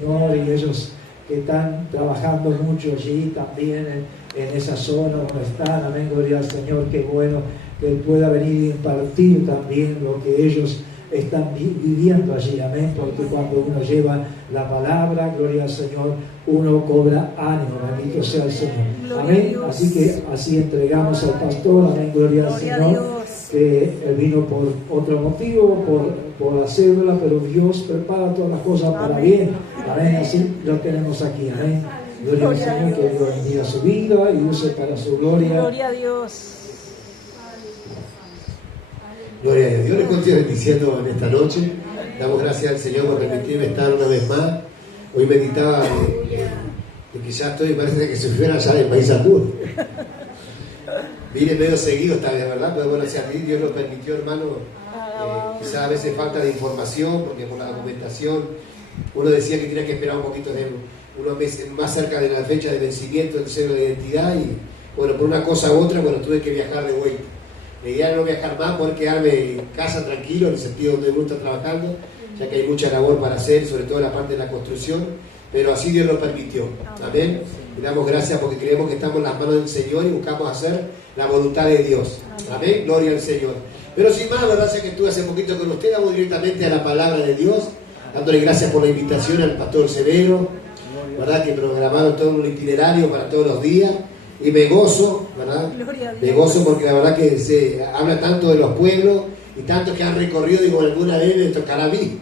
Señor, y ellos que están trabajando mucho allí también en esa zona donde están, amén, gloria al Señor, qué bueno que Él pueda venir y impartir también lo que ellos están viviendo allí, amén, porque cuando uno lleva la palabra, gloria al Señor, uno cobra ánimo, bendito sea el Señor, amén. Así que así entregamos al pastor, amén, gloria al Señor, que Él vino por otro motivo, por la cédula, pero Dios prepara todas las cosas para bien, amén, así lo tenemos aquí, amén. Gloria al Señor, que Dios bendiga su vida y use para su gloria. Gloria a Dios. Gloria a Dios. Dios les continúe bendiciendo en esta noche. Damos gracias al Señor por permitirme estar una vez más. Hoy meditaba que ya estoy, parece que se fuera allá del país Azul. Vine medio seguido esta vez, ¿verdad? Pero bueno, si a mí Dios lo permitió, hermano. Quizás a veces falta de información, porque por la documentación uno decía que tenía que esperar un poquito unos meses más cerca de la fecha de vencimiento del cero de identidad, y bueno, por una cosa u otra, bueno, tuve que viajar de vuelta. La idea era no viajar más, poder quedarme en casa tranquilo, en el sentido donde uno está trabajando, ya que hay mucha labor para hacer, sobre todo en la parte de la construcción, pero así Dios lo permitió. Amén. Le damos gracias porque creemos que estamos en las manos del Señor y buscamos hacer la voluntad de Dios. Amén. Gloria al Señor. Pero sin más, verdad, sé que estuve hace poquito con usted, vamos directamente a la palabra de Dios, dándole gracias por la invitación al pastor Severo, verdad, que programaron todo un itinerario para todos los días. Y me gozo, ¿verdad? Me gozo porque la verdad que se habla tanto de los pueblos y tantos que han recorrido, digo, alguna vez me tocará a mí,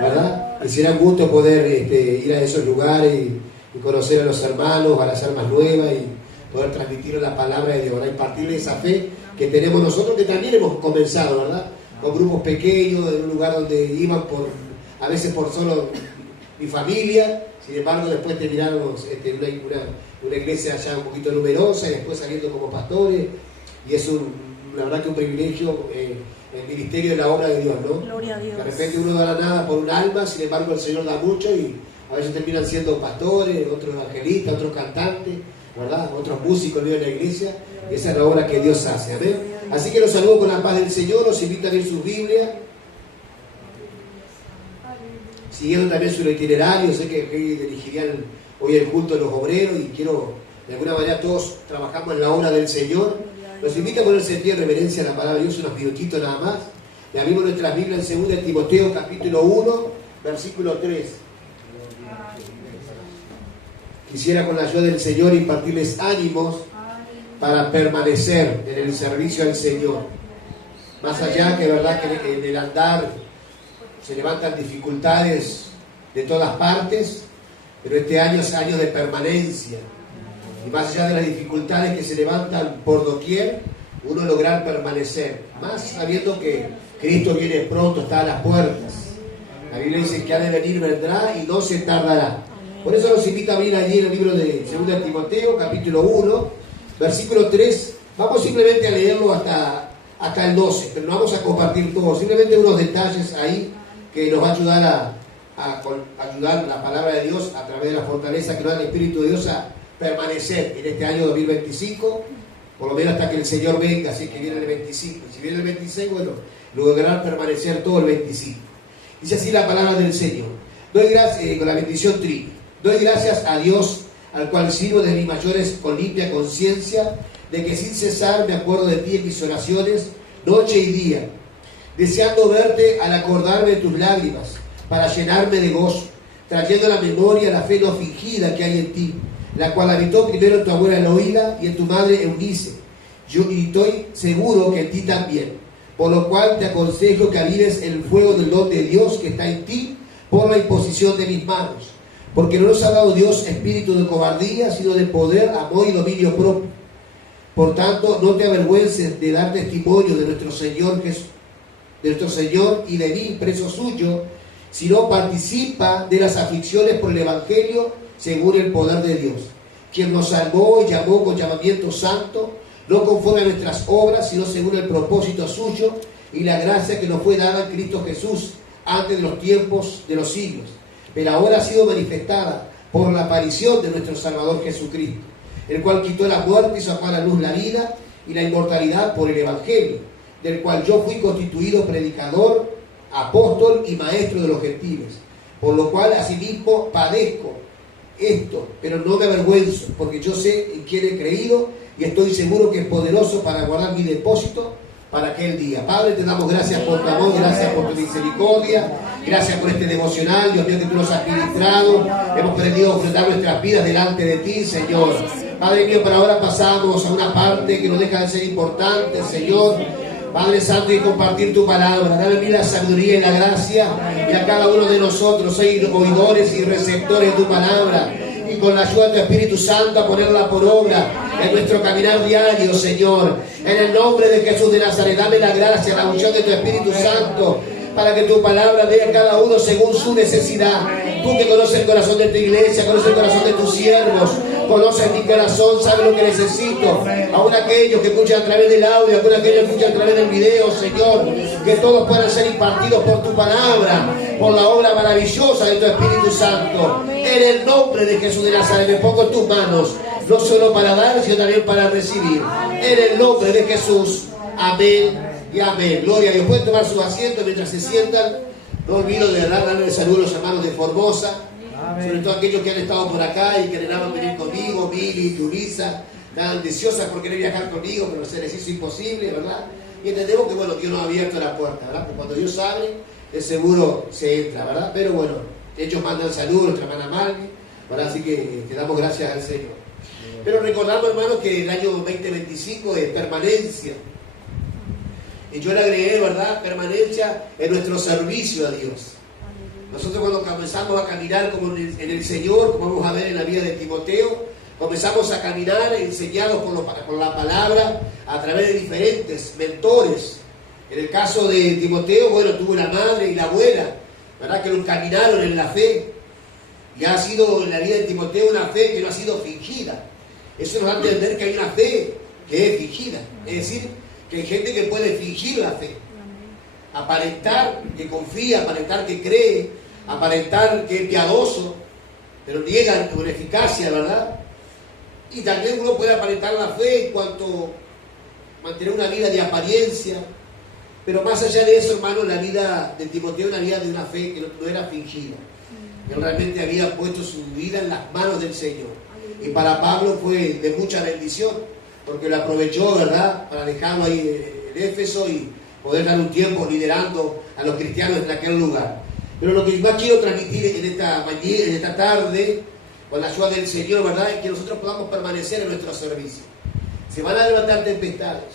¿verdad? Y será un gusto poder ir a esos lugares y conocer a los hermanos, a las almas nuevas y poder transmitir la palabra de Dios, ¿verdad? Impartirles esa fe que tenemos nosotros, que también hemos comenzado, ¿verdad? Con grupos pequeños, en un lugar donde iban a veces por solo mi familia, sin embargo después terminamos una iglesia ya un poquito numerosa y después saliendo como pastores, y es la verdad que un privilegio el ministerio de la obra de Dios, ¿no? Gloria a Dios. De repente uno da la nada por un alma, sin embargo el Señor da mucho y a veces terminan siendo pastores, otros evangelistas, otros cantantes, ¿verdad? Otros músicos en la iglesia, y esa es la obra que Dios hace, amén. Así que los saludo con la paz del Señor, los invito a ver sus Biblias, siguiendo también su itinerario. Sé que dirigirían hoy el culto de los obreros y quiero, de alguna manera todos trabajamos en la obra del Señor. Los invito a ponerse en pie en reverencia a la palabra de Dios unos minutitos nada más. Le abrimos nuestras Biblias en 2 Timoteo capítulo 1, versículo 3. Quisiera con la ayuda del Señor impartirles ánimos para permanecer en el servicio al Señor. Más allá que verdad que en el andar se levantan dificultades de todas partes, pero este año es año de permanencia. Y más allá de las dificultades que se levantan por doquier, uno lograr permanecer, más sabiendo que Cristo viene pronto, está a las puertas. La Biblia dice que ha de venir, vendrá y no se tardará. Por eso los invito a abrir allí en el libro de 2 Timoteo, capítulo 1, versículo 3. Vamos simplemente a leerlo hasta el 12, pero no vamos a compartir todo, simplemente unos detalles ahí que nos va a ayudar a ayudar la palabra de Dios a través de la fortaleza que nos da el Espíritu de Dios a permanecer en este año 2025, por lo menos hasta que el Señor venga, así que viene el 25. Y si viene el 26, bueno, lograr permanecer todo el 25. Dice así la palabra del Señor. Doy gracias, con la bendición trina. Doy gracias a Dios, al cual sirvo de mis mayores con limpia conciencia, de que sin cesar me acuerdo de ti en mis oraciones, noche y día, deseando verte al acordarme de tus lágrimas, para llenarme de gozo, trayendo a la memoria la fe no fingida que hay en ti, la cual habitó primero en tu abuela Eloída y en tu madre Eunice. Yo estoy seguro que en ti también, por lo cual te aconsejo que avives el fuego del don de Dios que está en ti por la imposición de mis manos, porque no nos ha dado Dios espíritu de cobardía, sino de poder, amor y dominio propio. Por tanto, no te avergüences de dar testimonio de nuestro Señor y de mí, preso suyo, sino participa de las aflicciones por el Evangelio según el poder de Dios, quien nos salvó y llamó con llamamiento santo, no conforme a nuestras obras, sino según el propósito suyo y la gracia que nos fue dada en Cristo Jesús antes de los tiempos de los siglos, pero ahora ha sido manifestada por la aparición de nuestro Salvador Jesucristo, el cual quitó la muerte y sacó a la luz la vida y la inmortalidad por el Evangelio, del cual yo fui constituido predicador, apóstol y maestro de los gentiles, por lo cual asimismo padezco esto, pero no me avergüenzo, porque yo sé en quién he creído y estoy seguro que es poderoso para guardar mi depósito para aquel día. Padre, te damos gracias por tu amor, gracias por tu misericordia, gracias por este devocional, Dios mío, que tú nos has ministrado. Hemos aprendido a ofrendar nuestras vidas delante de ti, Señor. Padre mío, para ahora pasamos a una parte que no deja de ser importante, Señor. Padre Santo, y compartir tu palabra. Dame a mí la sabiduría y la gracia, y a cada uno de nosotros, oidores y receptores de tu palabra, y con la ayuda de tu Espíritu Santo a ponerla por obra en nuestro caminar diario, Señor. En el nombre de Jesús de Nazaret, dame la gracia, la unción de tu Espíritu Santo, para que tu palabra dé a cada uno según su necesidad. Tú que conoces el corazón de tu iglesia, conoces el corazón de tus siervos, conoces mi corazón, sabes lo que necesito. Aún aquellos que escuchan a través del audio, aún aquellos que escuchan a través del video, Señor, que todos puedan ser impartidos por tu palabra, por la obra maravillosa de tu Espíritu Santo. En el nombre de Jesús de Nazaret me pongo en tus manos, no solo para dar, sino también para recibir. En el nombre de Jesús, amén y amén. Gloria a Dios. Pueden tomar sus asientos mientras se sientan. No olvido de darle saludos a los hermanos de Formosa, sobre todo aquellos que han estado por acá y que anhelaban venir conmigo, Mili, Yulisa, estaban deseosas por querer viajar conmigo, pero se les hizo imposible, ¿verdad? Y entendemos que, bueno, Dios nos ha abierto la puerta, ¿verdad? Porque cuando Dios abre, es seguro se entra, ¿verdad? Pero bueno, ellos mandan saludos, nuestra hermana Malvi, ¿verdad? Así que damos gracias al Señor. Pero recordamos, hermanos, que el año 2025 es permanencia. Y yo le agregué, ¿verdad?, permanencia en nuestro servicio a Dios. Nosotros cuando comenzamos a caminar como en el Señor, como vamos a ver en la vida de Timoteo, comenzamos a caminar enseñados por la palabra a través de diferentes mentores. En el caso de Timoteo, bueno, tuvo la madre y la abuela, ¿verdad?, que lo encaminaron en la fe. Y ha sido en la vida de Timoteo una fe que no ha sido fingida. Eso nos da a entender que hay una fe que es fingida. Es decir, que hay gente que puede fingir la fe, aparentar que confía, aparentar que cree, aparentar que es piadoso, pero niegan con eficacia, ¿verdad? Y también uno puede aparentar la fe en cuanto a mantener una vida de apariencia, pero más allá de eso, hermano, la vida de Timoteo era una vida de una fe que no era fingida. Él realmente había puesto su vida en las manos del Señor. Y para Pablo fue de mucha bendición, porque lo aprovechó, ¿verdad?, para dejarlo ahí en Éfeso y poder dar un tiempo liderando a los cristianos en aquel lugar. Pero lo que más quiero transmitir en esta tarde, con la ayuda del Señor, ¿verdad?, es que nosotros podamos permanecer en nuestro servicio. Se van a levantar tempestades,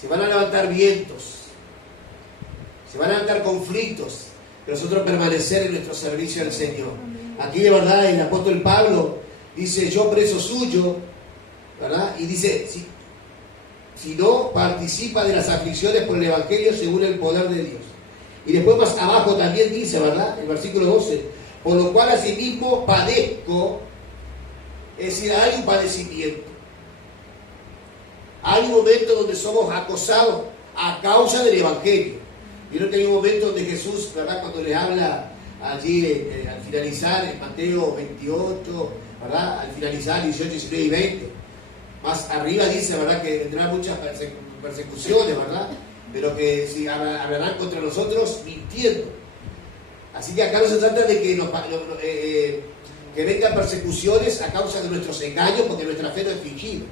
se van a levantar vientos, se van a levantar conflictos, pero nosotros permanecer en nuestro servicio al Señor. Aquí, de verdad, el apóstol Pablo dice: yo preso suyo, ¿verdad? Y dice, si no participa de las aflicciones por el Evangelio según el poder de Dios. Y después más abajo también dice, ¿verdad?, el versículo 12, por lo cual asimismo padezco. Es decir, hay un padecimiento. Hay un momento donde somos acosados a causa del Evangelio. Vieron que hay un momento donde Jesús, ¿verdad?, cuando le habla allí al finalizar en Mateo 28, ¿verdad?, al finalizar 18, 19 y 20, más arriba dice, ¿verdad?, que vendrán muchas persecuciones, ¿verdad?, pero que si hablarán contra nosotros mintiendo. Así que acá no se trata de que vengan persecuciones a causa de nuestros engaños, porque nuestra fe no es fingida.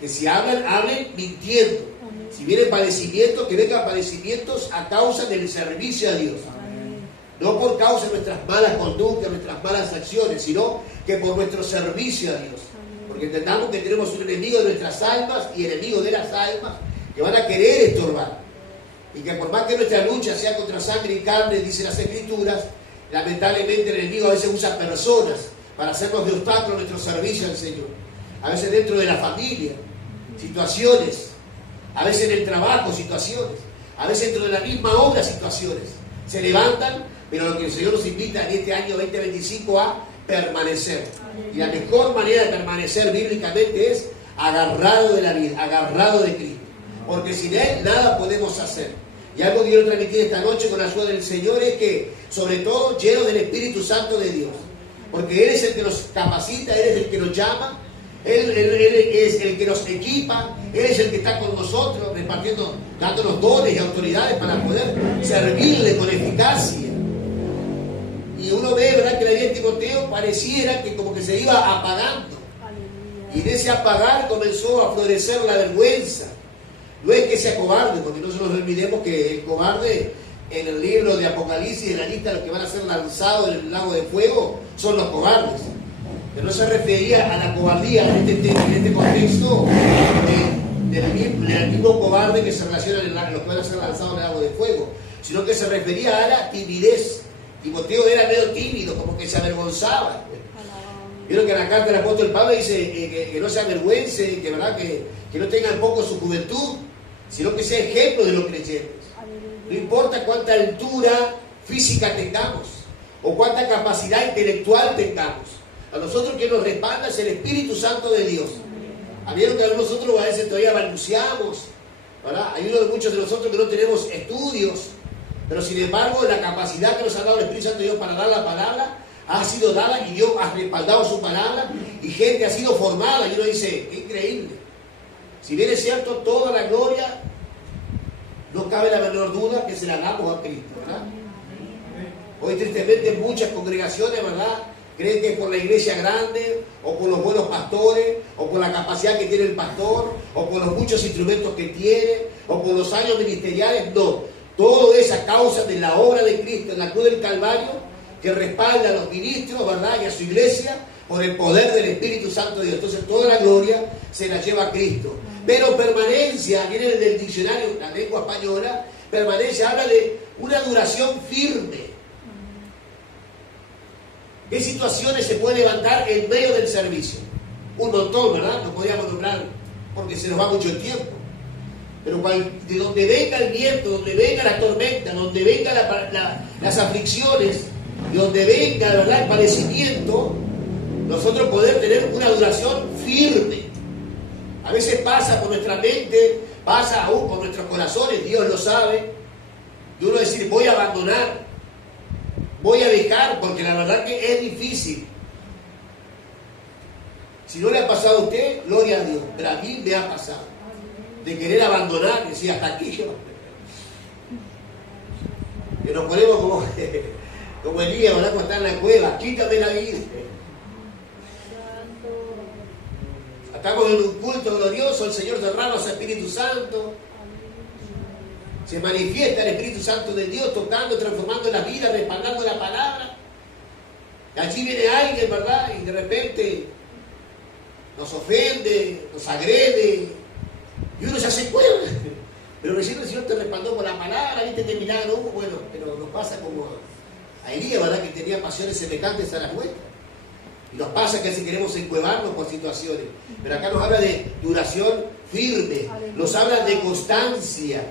Que si hablen mintiendo. Si vienen padecimientos, que vengan padecimientos a causa del servicio a Dios. No por causa de nuestras malas conductas, nuestras malas acciones, sino que por nuestro servicio a Dios. Porque entendamos que tenemos un enemigo de nuestras almas y enemigo de las almas que van a querer estorbar. Y que por más que nuestra lucha sea contra sangre y carne, dicen las Escrituras, lamentablemente el enemigo a veces usa personas para hacernos de obstáculo a nuestro servicio al Señor. A veces dentro de la familia, situaciones. A veces en el trabajo, situaciones. A veces dentro de la misma obra, situaciones. Se levantan, pero lo que el Señor nos invita en este año 2025 a permanecer. Y la mejor manera de permanecer bíblicamente es agarrado de la vida, agarrado de Cristo. Porque sin Él nada podemos hacer. Y algo que quiero transmitir esta noche con la ayuda del Señor es que, sobre todo, llenos del Espíritu Santo de Dios. Porque Él es el que nos capacita, Él es el que nos llama, Él es el que nos equipa, Él es el que está con nosotros, repartiendo, dándonos dones y autoridades para poder servirle con eficacia. Y uno ve, ¿verdad?, que la vida de Timoteo pareciera que como que se iba apagando. Y en ese apagar comenzó a florecer la vergüenza. No es que sea cobarde, porque no se nos olvidemos que el cobarde en el libro de Apocalipsis, en la lista de los que van a ser lanzados en el lago de fuego, son los cobardes. Pero no se refería a la cobardía en este contexto del mismo cobarde que se relaciona en los que van a ser lanzados en el lago de fuego, sino que se refería a la timidez. Timoteo era medio tímido, como que se avergonzaba. Vieron que en la carta del apóstol Pablo dice que no se avergüence, que, ¿verdad?, que no tenga en poco su juventud, sino que sea ejemplo de los creyentes. No importa cuánta altura física tengamos o cuánta capacidad intelectual tengamos, a nosotros que nos respalda es el Espíritu Santo de Dios. Vieron que nosotros a veces todavía balbuceamos, ¿verdad? Hay muchos de nosotros que no tenemos estudios, pero sin embargo la capacidad que nos ha dado el Espíritu Santo de Dios para dar la palabra ha sido dada, y Dios ha respaldado su palabra y gente ha sido formada, y uno dice, qué increíble. Si bien es cierto, toda la gloria, no cabe la menor duda que se la damos a Cristo, ¿verdad? Hoy tristemente en muchas congregaciones, ¿verdad?, creen que es por la iglesia grande, o por los buenos pastores, o por la capacidad que tiene el pastor, o por los muchos instrumentos que tiene, o por los años ministeriales. No, todo es a causa de la obra de Cristo en la cruz del Calvario, que respalda a los ministros, ¿verdad?, y a su iglesia por el poder del Espíritu Santo de Dios. Entonces toda la gloria se la lleva a Cristo. Pero permanencia, viene del diccionario, la lengua española, permanencia habla de una duración firme. ¿Qué situaciones se puede levantar en medio del servicio? Un montón, ¿verdad? No podríamos nombrar porque se nos va mucho el tiempo. Pero de donde venga el viento, donde venga la tormenta, donde venga las aflicciones, de donde venga, ¿verdad?, el padecimiento, nosotros poder tener una duración firme. A veces pasa por nuestra mente, pasa aún por nuestros corazones, Dios lo sabe, y uno decir, voy a abandonar, voy a dejar, porque la verdad que es difícil. Si no le ha pasado a usted, gloria a Dios, pero a mí me ha pasado, de querer abandonar, decir, hasta aquí yo. Que nos ponemos como Elías, ¿verdad?, cuando está en la cueva, quítame la vida. Estamos en un culto glorioso, el Señor derrama su Espíritu Santo, se manifiesta el Espíritu Santo de Dios, tocando, transformando la vida, respaldando la palabra. Y allí viene alguien, ¿verdad?, y de repente nos ofende, nos agrede, y uno se hace cuerda. Pero recién el Señor te respaldó por la palabra, viste que milagro hubo. Bueno, pero nos pasa como a Elías, ¿verdad?, que tenía pasiones semejantes a las nuestras. Y nos pasa que así queremos encuevarnos por situaciones. Pero acá nos habla de duración firme, nos habla de constancia.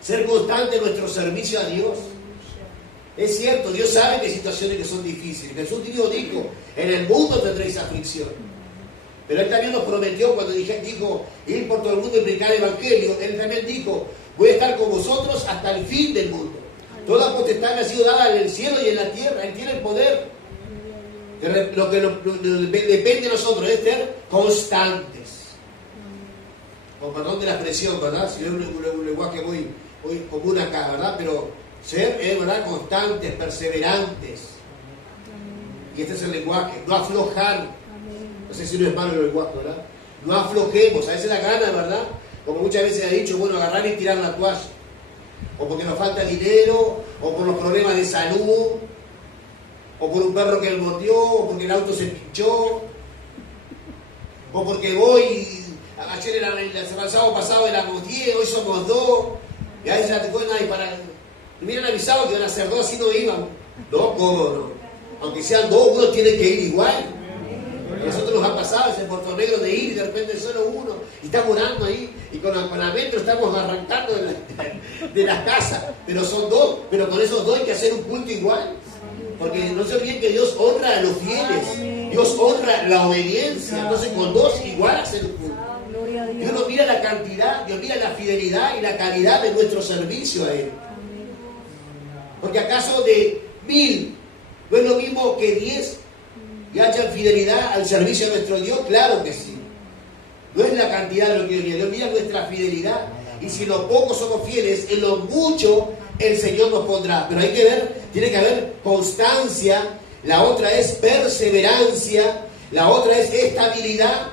Ser constante en nuestro servicio a Dios. Es cierto, Dios sabe que hay situaciones que son difíciles. Jesús dijo, en el mundo tendréis aflicción. Pero Él también nos prometió, cuando dijo ir por todo el mundo y predicar el Evangelio, Él también dijo, voy a estar con vosotros hasta el fin del mundo. Toda potestad me ha sido dada en el cielo y en la tierra. Él tiene el poder. Lo que depende de nosotros es ser constantes. Con perdón de la expresión, ¿verdad? Si es un lenguaje muy común acá, ¿verdad? Pero ser, ¿verdad?, constantes, perseverantes. Y este es el lenguaje. No aflojar. No sé si no es malo el lenguaje, ¿verdad? No aflojemos. A veces la gana, ¿verdad?, como muchas veces he dicho, bueno, agarrar y tirar la toalla. O porque nos falta dinero, o por los problemas de salud, o por un perro que me mordió, o porque el auto se pinchó, o porque voy, ayer el sábado pasado éramos 10, hoy somos 2, y ahí ya te cuentan, y me hubieran avisado que iban a ser 2, así no iban. No, ¿cómo no? Aunque sean 2, uno tiene que ir igual. A nosotros nos ha pasado ese Puerto Negro de ir y de repente solo uno, y estamos orando ahí, y con adentro estamos arrancando de las casas, pero son 2, pero con esos 2 hay que hacer un culto igual. Porque no se olviden que Dios honra a los fieles, Dios honra la obediencia. Entonces con 2 igual hacer un culto. Y uno mira la cantidad, Dios mira la fidelidad y la calidad de nuestro servicio a Él. Porque acaso de 1000 no es lo mismo que 10 que hayan fidelidad al servicio de nuestro Dios. Claro que sí. No es la cantidad de lo que Dios mira nuestra fidelidad. Y si en lo poco somos fieles, en lo mucho el Señor nos pondrá. Pero hay que ver tiene que haber constancia, la otra es perseverancia, la otra es estabilidad.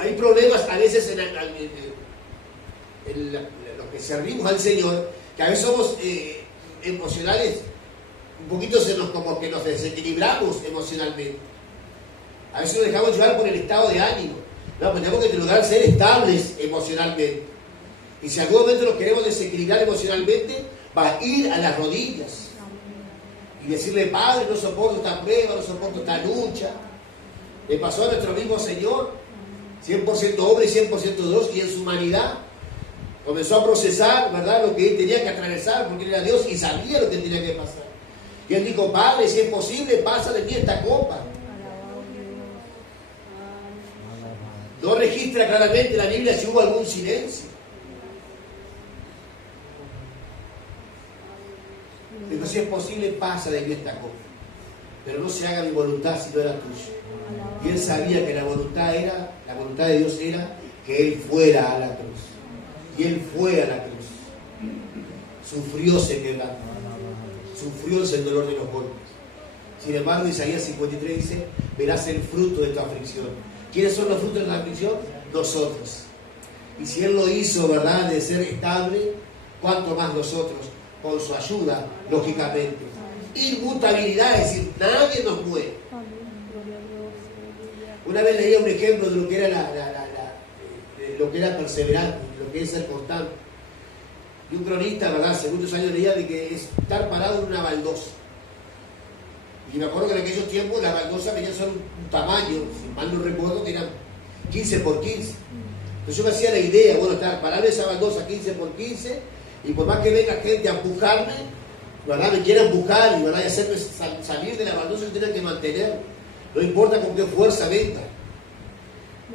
Hay problemas a veces en los que servimos al Señor, que a veces somos emocionales, un poquito como que nos desequilibramos emocionalmente. A veces nos dejamos llevar por el estado de ánimo. No, pues tenemos que lograr ser estables emocionalmente. Y si en algún momento nos queremos desequilibrar emocionalmente, va a ir a las rodillas y decirle: Padre, no soporto esta prueba, no soporto esta lucha. Le pasó a nuestro mismo Señor, 100% hombre y 100% Dios, y en su humanidad comenzó a procesar, ¿verdad?, lo que él tenía que atravesar, porque él era Dios y sabía lo que tenía que pasar. Y él dijo: Padre, si es posible, pasa de mí esta copa. No registra claramente la Biblia si hubo algún silencio. Dijo: si es posible, pasa de mí esta copa, pero no se haga mi voluntad si no era tuya. Y él sabía que la voluntad de Dios era que él fuera a la cruz. Y él fue a la cruz. Sufrió ese quebranto. Sufrió el dolor de los golpes. Sin embargo, Isaías 53 dice: verás el fruto de tu aflicción. ¿Quiénes son los frutos de la aflicción? Nosotros. Y si él lo hizo, ¿verdad?, de ser estable, ¿cuánto más nosotros? Con su ayuda, lógicamente. Inmutabilidad, es decir, nadie nos mueve. Una vez leía un ejemplo de lo que era lo que era perseverante, lo que es ser constante. Y un cronista, ¿verdad?, hace muchos años leía de que es estar parado en una baldosa. Y me acuerdo que en aquellos tiempos la baldosa tenía solo un tamaño, si mal no recuerdo, que eran 15 por 15. Entonces yo me hacía la idea, bueno, estar parado en esa baldosa 15 por 15, y por más que venga gente a empujarme, ¿verdad?, me quiera empujar y, ¿verdad?, y hacerme salir de la baldosa, yo tenía que mantener. No importa con qué fuerza venga.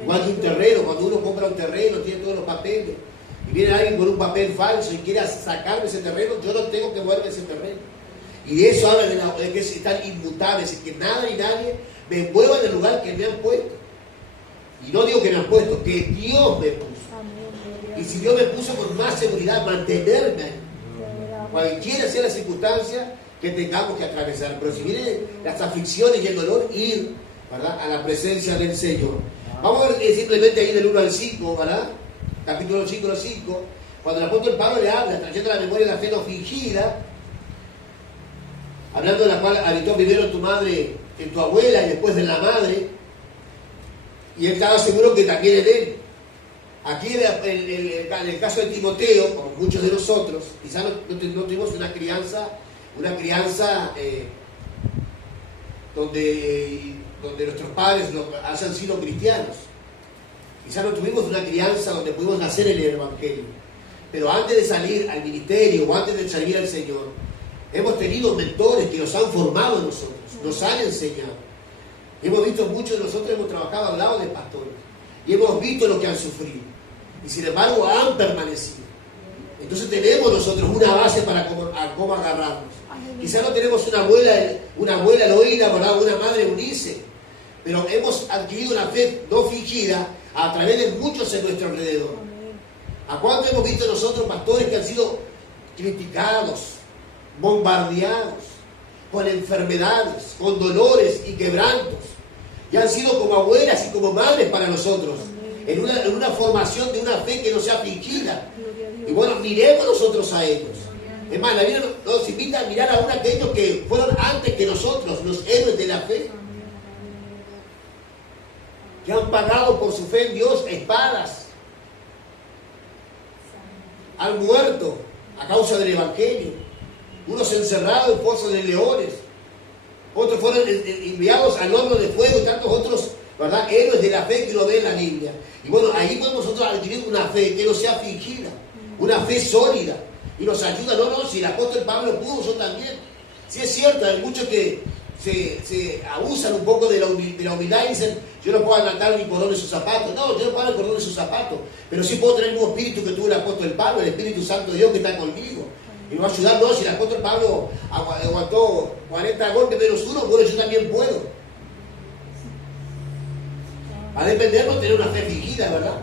Igual que un terreno, cuando uno compra un terreno, tiene todos los papeles, y viene alguien con un papel falso y quiere sacarme ese terreno, yo no tengo que moverme ese terreno. Y de eso habla de que es estar inmutable, es decir, que nada ni nadie me mueva del lugar que me han puesto. Y no digo que me han puesto, que Dios me puso. Y si Dios me puso, con más seguridad, mantenerme ahí. Cualquiera sea la circunstancia que tengamos que atravesar. Pero si vienen las aflicciones y el dolor, ir, ¿verdad?, a la presencia del Señor. Vamos a ver simplemente ahí del 1 al 5, ¿verdad? Capítulo 5, los 5. Cuando el apóstol Pablo le habla, trayendo a la memoria de la fe no fingida, hablando de la cual habitó primero en tu madre, en tu abuela y después en la madre, y él estaba seguro que también en él. Aquí en el caso de Timoteo, como muchos de nosotros, quizás no tuvimos una crianza donde nuestros padres hayan sido cristianos. Quizás no tuvimos una crianza donde pudimos nacer en el Evangelio. Pero antes de salir al ministerio o antes de servir al Señor, hemos tenido mentores que nos han formado en nosotros, nos han enseñado. Hemos visto, muchos de nosotros hemos trabajado al lado de pastores y hemos visto lo que han sufrido. Y sin embargo han permanecido. Entonces tenemos nosotros una base para cómo agarrarnos. Quizás no tenemos una abuela Eloína, ¿verdad?, una madre Eunice, pero hemos adquirido una fe no fingida a través de muchos en nuestro alrededor. ¿A cuánto hemos visto nosotros pastores que han sido criticados, bombardeados, con enfermedades, con dolores y quebrantos, y han sido como abuelas y como madres para nosotros, en una formación de una fe que no sea fingida? Y bueno, miremos nosotros a ellos. Es más, la Biblia nos invita a mirar a aquellos que fueron antes que nosotros, los héroes de la fe, que han pagado por su fe en Dios espadas, han muerto a causa del Evangelio, unos encerrados en fosas de leones, otros fueron enviados al horno de fuego, y tantos otros, ¿verdad?, héroes de la fe que uno ve en la Biblia. Y bueno, ahí podemos nosotros adquirir una fe que no sea fingida, una fe sólida, y nos ayuda. Si el apóstol Pablo pudo, yo también. Sí, es cierto, hay muchos que se abusan un poco de la humildad y dicen: yo no puedo adelantar mi cordón de sus zapatos. No, yo no puedo el cordón de sus zapatos, pero sí puedo tener el mismo espíritu que tuvo el apóstol Pablo, el Espíritu Santo de Dios que está conmigo. Y me va a ayudar. No, si el apóstol Pablo aguantó 40 golpes menos uno, bueno, yo también puedo. Va a dependernos tener una fe fingida, ¿verdad?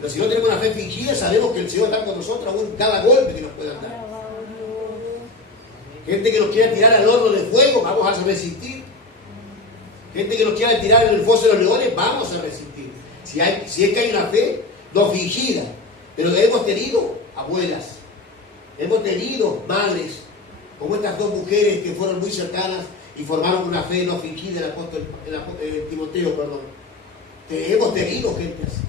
Pero si no tenemos una fe fingida, sabemos que el Señor está con nosotros aún cada golpe que nos puedan dar. Gente que nos quiera tirar al horno de fuego, vamos a resistir. Gente que nos quiera tirar en el foso de los leones, vamos a resistir. Si es que hay una fe no fingida. Pero hemos tenido abuelas, hemos tenido madres, como estas dos mujeres que fueron muy cercanas y formaron una fe no fingida, el Timoteo, perdón. Hemos tenido gente así.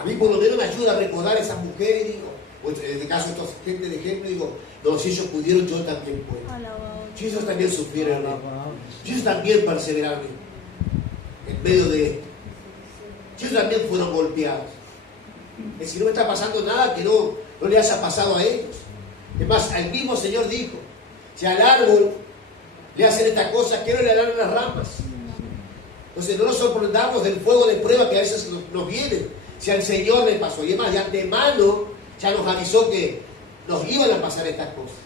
A mí por lo menos me ayuda a recordar a esas mujeres, digo, o en este caso esta gente de ejemplo, digo, no, si ellos pudieron, yo también puedo. Si ellos también sufrieron, si ellos también perseveraron en medio de esto. Si ellos también fueron golpeados. Es decir, no me está pasando nada que no le haya pasado a ellos. Es más, el mismo Señor dijo, si al árbol le hacen estas cosas, ¿qué no le harán las ramas? Entonces no nos sorprendamos del fuego de prueba que a veces nos viene. Si al Señor le pasó, y es más, de antemano ya nos avisó que nos iban a pasar estas cosas.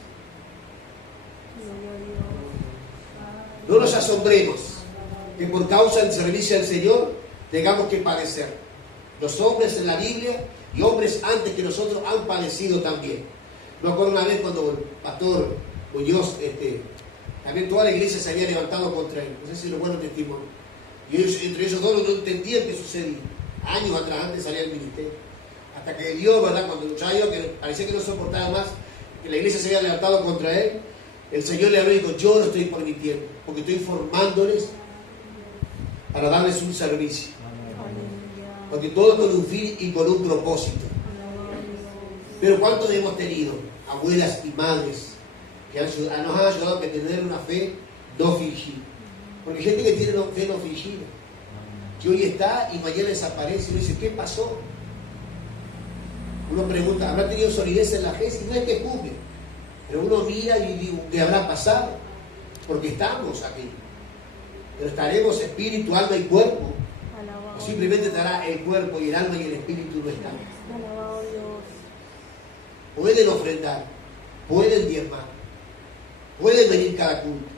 No nos asombremos que por causa del servicio al Señor tengamos que padecer. Los hombres en la Biblia y hombres antes que nosotros han padecido también. Me acuerdo una vez cuando el pastor Muñoz, también toda la iglesia se había levantado contra él. No sé si lo bueno testimonio. Y ellos, entre ellos dos no entendían qué sucedía. Años atrás, antes salía el ministerio. Hasta que Dios, ¿verdad? Cuando ya iba, que parecía que no soportaba más, que la iglesia se había levantado contra él, el Señor le habló y dijo, yo no estoy permitiendo, porque estoy formándoles para darles un servicio. Porque todo con un fin y con un propósito. Pero ¿cuántos hemos tenido? Abuelas y madres que nos han ayudado a tener una fe no fingida. Porque hay gente que tiene fe no fingida, que hoy está y mañana desaparece y uno dice, ¿qué pasó? Uno pregunta, ¿habrá tenido solidez en la fe? Si no es que juzgue, pero uno mira y dice, ¿qué habrá pasado? Porque estamos aquí. Pero estaremos espíritu, alma y cuerpo. O simplemente estará el cuerpo y el alma y el espíritu no están. Pueden ofrendar, pueden diezmar, pueden venir cada culto.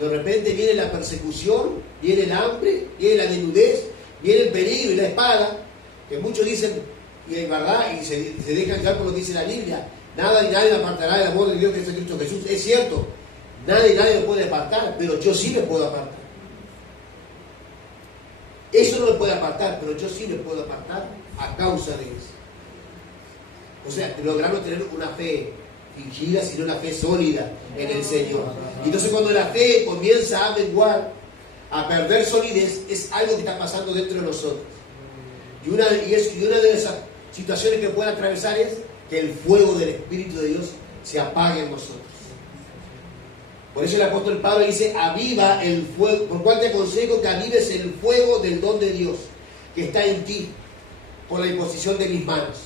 De repente viene la persecución, viene el hambre, viene la desnudez, viene el peligro y la espada, que muchos dicen, y es verdad, y se dejan llevar por lo que dice la Biblia, nada ni nadie me apartará del amor de Dios que es en Cristo Jesús. Es cierto, nadie me puede apartar, pero yo sí me puedo apartar. Eso no me puede apartar, pero yo sí me puedo apartar a causa de eso. O sea, logramos tener una fe fingida, sino una fe sólida en el Señor. Y entonces cuando la fe comienza a menguar, a perder solidez, es algo que está pasando dentro de nosotros. Y una de esas situaciones que puede atravesar es que el fuego del Espíritu de Dios se apague en nosotros. Por eso el apóstol Pablo dice, aviva el fuego, por cual te aconsejo que avives el fuego del don de Dios que está en ti, por la imposición de mis manos.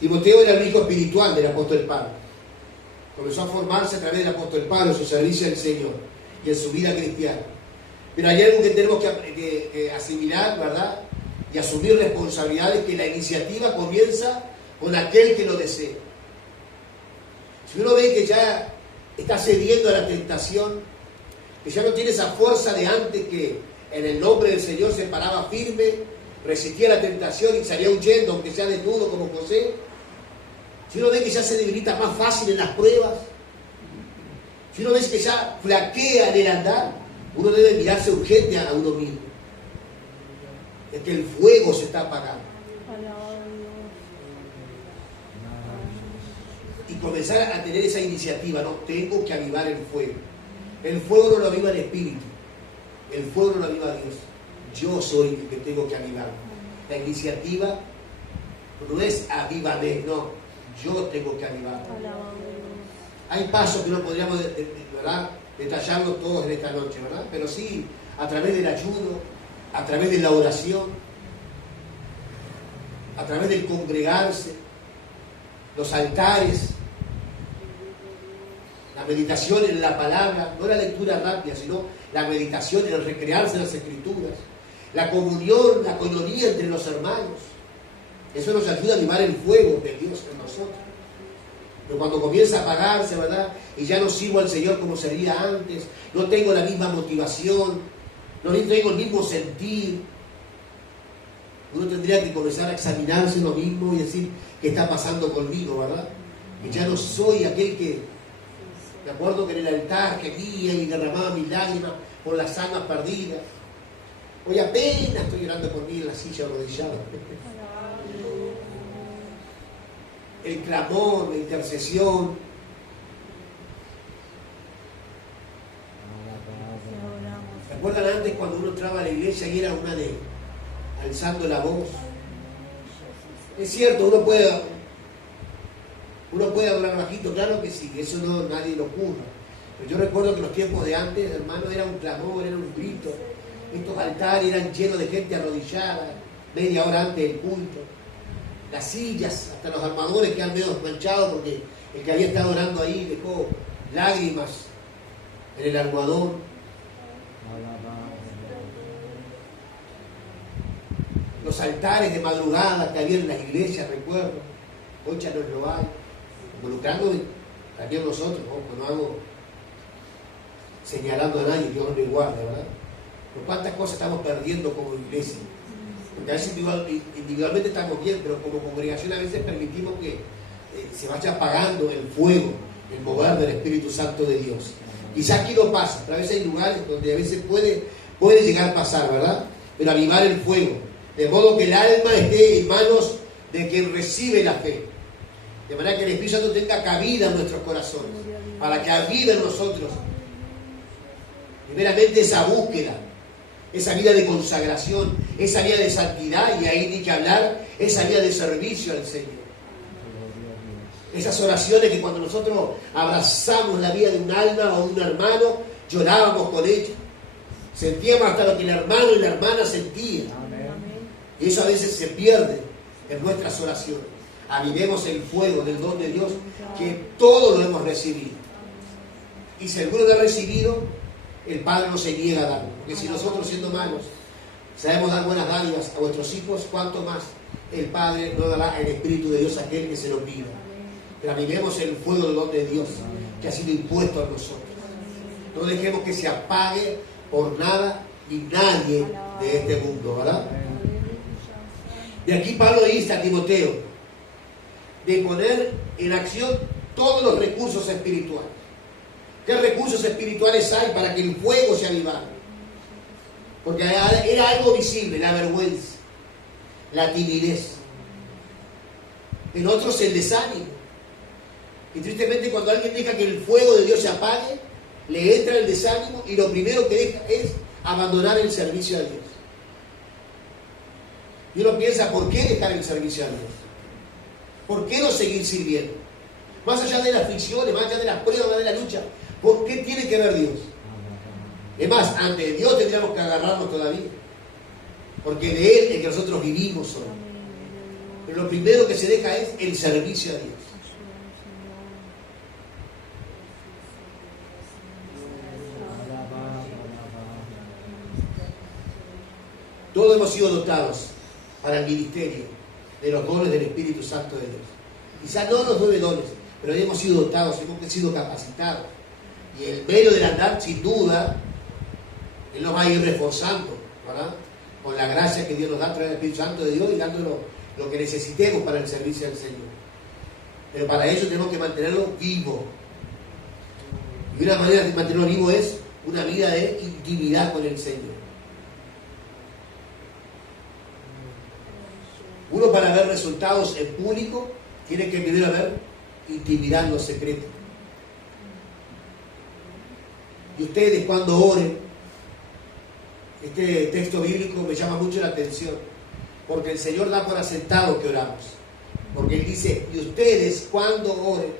Timoteo era el hijo espiritual del apóstol Pablo. Comenzó a formarse a través del apóstol Pablo en su servicio al Señor y en su vida cristiana. Pero hay algo que tenemos que asimilar, ¿verdad? Y asumir responsabilidades, que la iniciativa comienza con aquel que lo desea. Si uno ve que ya está cediendo a la tentación, que ya no tiene esa fuerza de antes, que en el nombre del Señor se paraba firme, resistía la tentación y salía huyendo, aunque sea desnudo como José. Si uno ve que ya se debilita más fácil en las pruebas, si uno ve que ya flaquea en el andar, uno debe mirarse urgente a uno mismo. Es que el fuego se está apagando. Y comenzar a tener esa iniciativa, no, tengo que avivar el fuego. El fuego no lo aviva el Espíritu, el fuego no lo aviva Dios. Yo soy el que tengo que avivar. La iniciativa no es avívame, no, yo tengo que avivar. Hay pasos que no podríamos ¿verdad? Detallarlos todos en esta noche, ¿verdad? Pero sí, a través del ayuno, a través de la oración, a través del congregarse, los altares, la meditación en la palabra, no la lectura rápida, sino la meditación en el recrearse en las Escrituras, la comunión, la coinonía entre los hermanos. Eso nos ayuda a animar el fuego de Dios en nosotros. Pero cuando comienza a apagarse, ¿verdad? Y ya no sirvo al Señor como servía antes, no tengo la misma motivación, no tengo el mismo sentir, uno tendría que comenzar a examinarse lo mismo y decir, ¿qué está pasando conmigo, verdad? Que ya no soy aquel que Me acuerdo que en el altar gemía y derramaba mis lágrimas por las almas perdidas. Hoy apenas estoy llorando por mí en la silla arrodillada. El clamor, la intercesión. ¿Se acuerdan antes cuando uno entraba a la iglesia y era una de alzando la voz? Es cierto, uno puede hablar bajito, claro que sí, eso no nadie lo juzga. Pero yo recuerdo que los tiempos de antes, hermano, era un clamor, era un grito. Estos altares eran llenos de gente arrodillada, media hora antes del culto. Las sillas, hasta los armadores quedan medio manchados porque el que había estado orando ahí dejó lágrimas en el armador. Los altares de madrugada que había en las iglesias, recuerdo, hoy ya no lo hay. Involucrando también nosotros, ¿no? No hago señalando a nadie, Dios no igual, ¿verdad? Pero cuántas cosas estamos perdiendo como iglesia. Porque a veces individualmente estamos bien, pero como congregación a veces permitimos que se vaya apagando el fuego, el mover del Espíritu Santo de Dios. Quizá aquí no pasa, pero a veces hay lugares donde a veces puede llegar a pasar, ¿verdad? Pero avivar el fuego, de modo que el alma esté en manos de quien recibe la fe. De manera que el Espíritu Santo tenga cabida en nuestros corazones, para que avive en nosotros primeramente esa búsqueda, esa vida de consagración, esa vida de santidad, y ahí ni que hablar, esa vida de servicio al Señor. Esas oraciones que cuando nosotros abrazamos la vida de un alma o de un hermano, llorábamos con ella. Sentíamos hasta lo que el hermano y la hermana sentían. Y eso a veces se pierde en nuestras oraciones. Avivemos el fuego del don de Dios, que todo lo hemos recibido. Y si alguno lo ha recibido, el Padre no se niega a darlo. Porque si nosotros, siendo malos, sabemos dar buenas dádivas a vuestros hijos, cuánto más el Padre no dará el Espíritu de Dios a aquel que se lo pida. Pero avivemos el fuego del don de Dios que ha sido impuesto a nosotros. No dejemos que se apague por nada ni nadie de este mundo, ¿verdad? De aquí Pablo insta a Timoteo de poner en acción todos los recursos espirituales. ¿Qué recursos espirituales hay para que el fuego se avivara? Porque era algo visible, la vergüenza, la timidez. En otros el desánimo. Y tristemente cuando alguien deja que el fuego de Dios se apague, le entra el desánimo y lo primero que deja es abandonar el servicio a Dios. Y uno piensa, ¿por qué dejar el servicio a Dios? ¿Por qué no seguir sirviendo? Más allá de las aflicciones, más allá de las pruebas, más de la lucha, ¿por qué tiene que ver Dios? Es más, ante Dios tendríamos que agarrarnos todavía. Porque de Él es que nosotros vivimos hoy. Pero lo primero que se deja es el servicio a Dios. Todos hemos sido dotados para el ministerio de los dones del Espíritu Santo de Dios. Quizás no los 9 dones, pero hemos sido dotados, hemos sido capacitados. Y el medio del andar, sin duda, Él nos va a ir reforzando, ¿verdad? Con la gracia que Dios nos da a través del Espíritu Santo de Dios y dándonos lo que necesitemos para el servicio al Señor. Pero para eso tenemos que mantenerlo vivo. Y una manera de mantenerlo vivo es una vida de intimidad con el Señor. Uno, para ver resultados en público, tiene que primero haber intimidad en lo secreto. Y ustedes, cuando oren, este texto bíblico me llama mucho la atención, porque el Señor da por asentado que oramos. Porque Él dice, y ustedes, cuando oren,